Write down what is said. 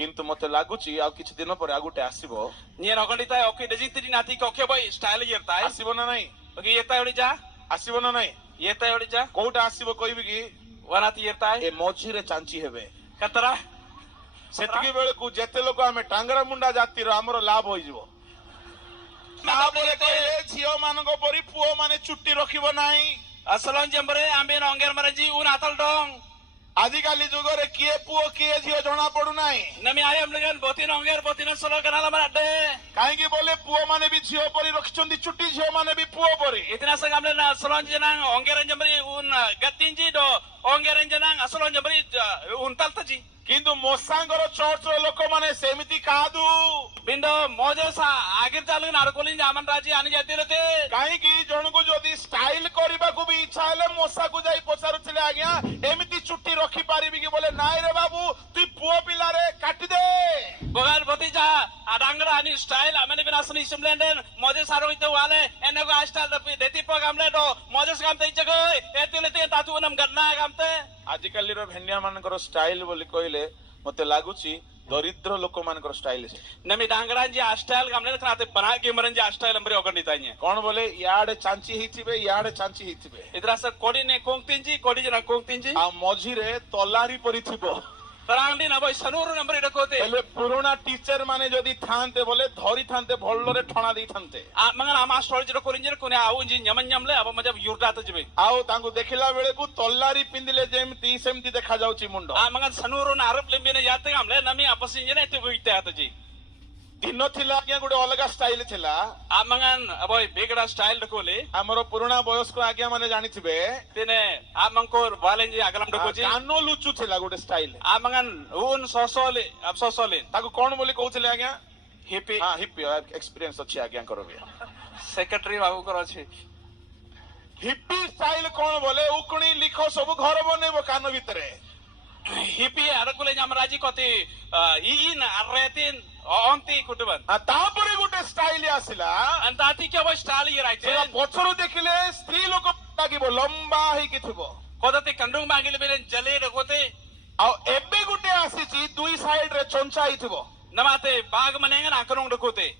किंतु मते लागुची आ किछि दिन पर आगुटे आसीबो Nien okon ditai oke dejitri nati koke boy style yertai. आसीबो ना नहीं Oke yetai odi ja. आसीबो ना नहीं Yetai odi ja. कोउटा आसीबो कहबी कि Wanati yertai. ए मझिरे चांची हेबे Katara. सेतकी बेले को जेते लोक आमे टांगरा मुंडा जाति रो हमरो लाभ होई जिवो ताबले कहले झियो मानको परी पुओ माने चुट्टी रखिबो नाही Asalon jambare amben onger maraji un atal dong. आजिकाली जुगरे किए पुओ किए झियो जणा पडु नाही Nami ayam legan botin onger botin solo kanala marade. काहेकि बोले पुओ माने भी झियो परी रखिचंदी चुट्टी झियो माने भी पुओ परी Itina sang amle na asalon jenang onger jambari un gatinji do onger jenang asalon jambari un taltaji. किंतु मोसांगर चर्च रो लोक माने सेमिति कादु Bindo mojo sa agir chalu narkolin jaman raji ani jati rete. काहेकि जणको जदी स्टाइल करबा को भी इच्छा हेले मोसा को जाई पचारुथिले आज्ञा एमिति चुट्टी रखी पारिबी कि बोले नाइ रे बाबू तू पुओ पिला रे काटि दे Bogar botija adangra ani style amene binasani simlenden mojo saro ite wale enego style tapi deti program le do mojo gamte ichagoi etilete tatu nam ganna gamte. आजिकाली रो भेनिया मानकर स्टाइल बोली कहले मते लागुची दरिद्र लोक मानकर स्टाइल से Nami dangaranji style gamle kanate bana ke maranji style ambre okandi tanya. कौन बोले याडे चांची हिथिबे याडे चांची हिथिबे Idra sa kodi ne kongtinji kodi jana kongtinji. आ मझिरे तलारी परी थिबो Tarangdi na boy sanuru number idakote. हेले पुराना टीचर माने जदी थानते बोले धरी थानते भल्लरे ठणा दी थानते Mangan ama story jero korinjer kone aunji nyaman nyamle aba majab yurda ta jibe. आउ तांको देखिला बेले को तलारी पिंदिले जेमती सेमती देखा जाउची मुंडो Mangan sanuru na arab lembe ne jate gamle nami apasin jene te goite ata ji. दिन थिला आज्ञा गोटे अलग स्टाइल थिला Mangan aboy begada style dakole. हमरो पुराना बयस्क आज्ञा माने जानिथिबे Tene amangkor valenji agalam dakoji. कानो लुचु थिला गोटे style Mangan un sosole absosole. ताको कोन बोली कहउथिले आज्ञा Hippie हां हिप्पी एक्सपीरियंस अछि आज्ञा करो बे secretary babu kor achi. Hippie style कोन बोले उकणी लिखो सब घर बनेबो कानो भितरे Hippie arakule jamraji koti in arretin onti kutuban. आ तापरे गोटे स्टाइल आसिला Antati ke boy style yeraite. सेला पछरु देखिले स्त्री लोक लागिबो लंबा ही किथिबो Kodate kandung bangile beren jale dakote. आ एबे गोटे आसीची दुई साइड रे चंचा हिथिबो Namate bag manengan akanong dakote.